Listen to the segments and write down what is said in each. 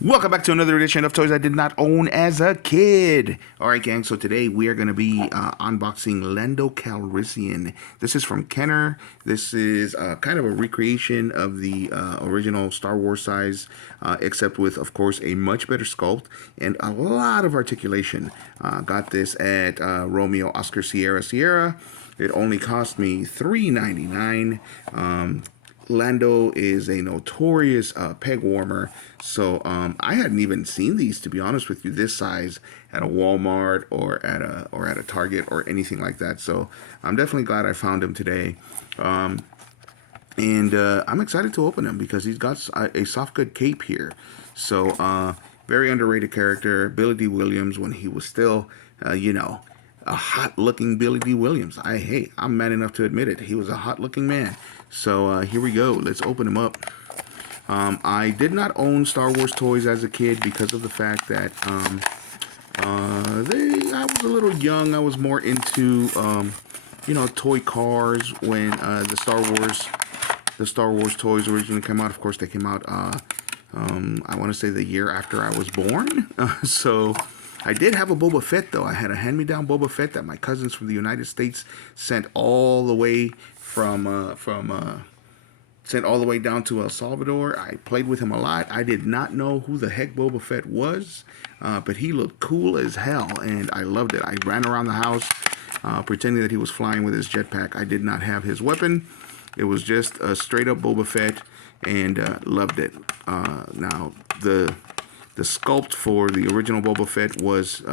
Welcome back to another edition of Toys I Did Not Own as a Kid. Alright, gang, so today we are going to be unboxing Lando Calrissian. This is from Kenner. This is kind of a recreation of the original Star Wars size, except with, of course, a much better sculpt and a lot of articulation. Got this at Romeo Oscar Sierra Sierra. It only cost me $3.99. Lando is a notorious peg warmer, so I hadn't even seen these, to be honest with you, this size at a Walmart or at a Target or anything like that. So I'm definitely glad I found him today, and I'm excited to open him because he's got a soft good cape here. So very underrated character, Billy D. Williams, when he was still, a hot-looking Billy D. Williams. I'm man enough to admit it. He was a hot-looking man. So here we go. Let's open him up. I did not own Star Wars toys as a kid because of the fact that I was a little young. I was more into toy cars when the Star Wars toys originally came out. Of course, they came out. I want to say the year after I was born. So I did have a Boba Fett, though. I had a hand-me-down Boba Fett that my cousins from the United States sent all the way sent all the way down to El Salvador. I played with him a lot. I did not know who the heck Boba Fett was, but he looked cool as hell, and I loved it. I ran around the house pretending that he was flying with his jetpack. I did not have his weapon. It was just a straight-up Boba Fett, and loved it. Now, the sculpt for the original Boba Fett was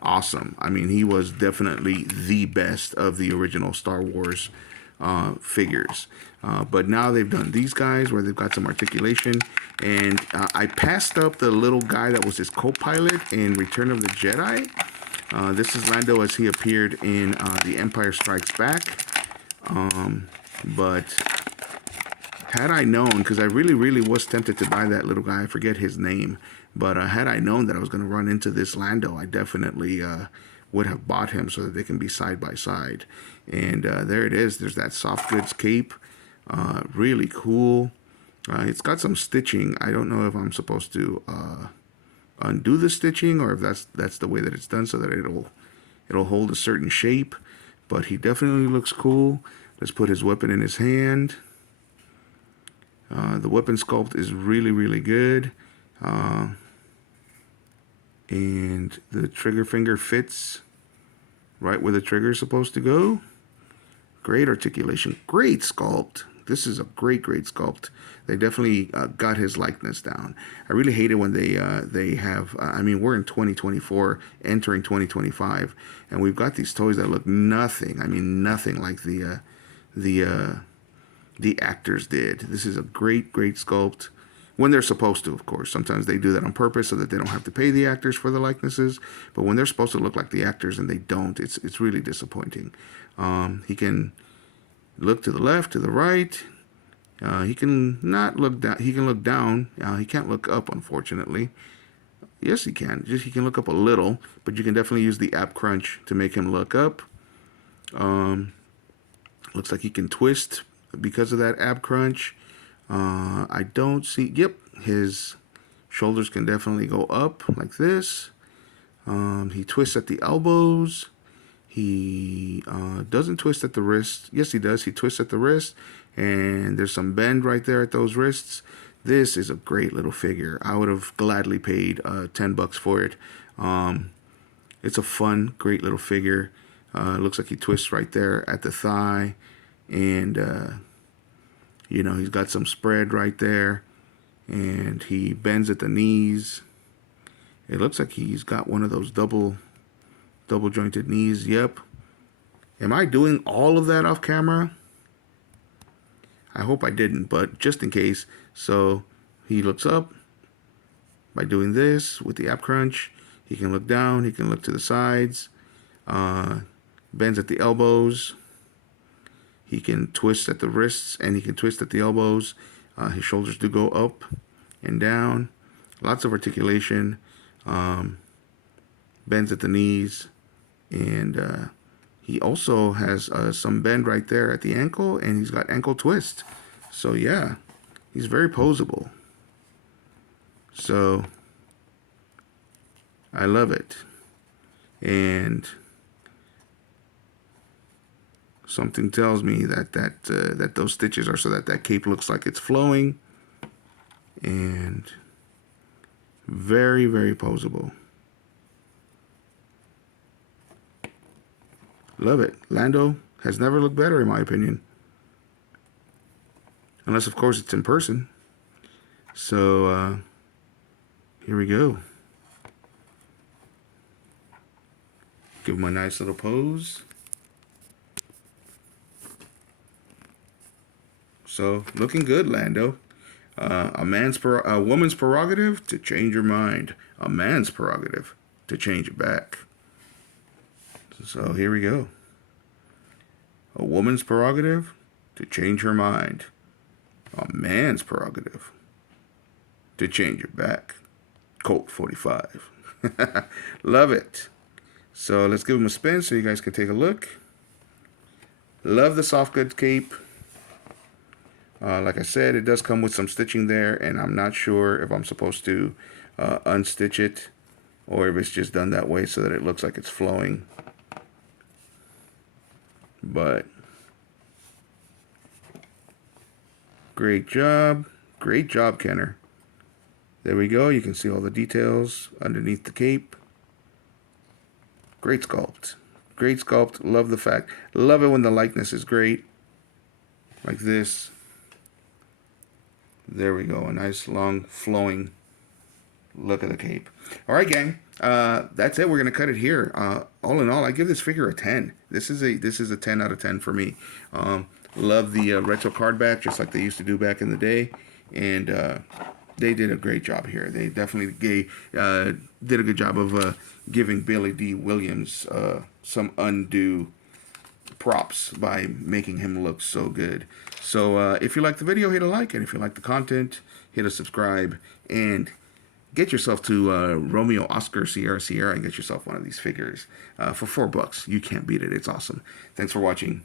awesome. I mean, he was definitely the best of the original Star Wars figures. But now they've done these guys where they've got some articulation. And I passed up the little guy that was his co-pilot in Return of the Jedi. This is Lando as he appeared in The Empire Strikes Back. But had I known, because I really, really was tempted to buy that little guy, I forget his name, but had I known that I was going to run into this Lando, I definitely would have bought him so that they can be side by side. And there it is. There's that soft goods cape. Really cool. It's got some stitching. I don't know if I'm supposed to undo the stitching or if that's the way that it's done so that it'll hold a certain shape. But he definitely looks cool. Let's put his weapon in his hand. The weapon sculpt is really, really good. And the trigger finger fits right where the trigger is supposed to go. Great articulation. Great sculpt. This is a great sculpt. They definitely got his likeness down. I really hate it when they have, I mean, we're in 2024, entering 2025, and we've got these toys that look nothing like the actors did. This is a great sculpt. When they're supposed to, of course. Sometimes they do that on purpose so that they don't have to pay the actors for the likenesses. But when they're supposed to look like the actors and they don't, it's really disappointing. He can look to the left, to the right. He can not look down. He can look down. He can't look up, unfortunately. Yes, he can. He can look up a little, but you can definitely use the app crunch to make him look up. Looks like he can twist because of that ab crunch. I don't see. Yep, his shoulders can definitely go up like this. He twists at the elbows. He doesn't twist at the wrist. Yes, he does. He twists at the wrist, and there's some bend right there at those wrists. This is a great little figure. I would have gladly paid $10 for it. It's a fun, great little figure. Looks like he twists right there at the thigh, and he's got some spread right there, and he bends at the knees. It looks like he's got one of those double jointed knees. Yep. Am I doing all of that off camera? I hope I didn't, but just in case. So he looks up by doing this with the ab crunch. He can look down. He can look to the sides. Bends at the elbows. He can twist at the wrists and he can twist at the elbows. His shoulders do go up and down. Lots of articulation. Bends at the knees. And he also has some bend right there at the ankle, and he's got ankle twist. So yeah, he's very posable. So I love it. And something tells me that those stitches are so that cape looks like it's flowing, and very, very posable. Love it. Lando has never looked better, in my opinion. Unless, of course, it's in person. So, here we go. Give him a nice little pose. So, looking good, Lando. A woman's prerogative to change your mind. A man's prerogative to change it back. So here we go. A woman's prerogative to change her mind. A man's prerogative to change it back. Colt 45. Love it. So let's give him a spin so you guys can take a look. Love the soft goods cape. Like I said, it does come with some stitching there, and I'm not sure if I'm supposed to unstitch it or if it's just done that way so that it looks like it's flowing. But great job, Kenner. There we go. You can see all the details underneath the cape. Great sculpt. Great sculpt. Love the fact. Love it when the likeness is great. Like this. There we go. A nice, long, flowing look of the cape. All right, gang. That's it. We're gonna cut it here. All in all, I give this figure a 10. This is a 10 out of 10 for me. Love the retro card back, just like they used to do back in the day, and they did a great job here. They definitely did a good job of giving Billy D. Williams some undue props by making him look so good. So if you like the video, hit a like, and if you like the content, hit a subscribe, and get yourself to Romeo Oscar Sierra Sierra and get yourself one of these figures for $4. You can't beat it. It's awesome. Thanks for watching.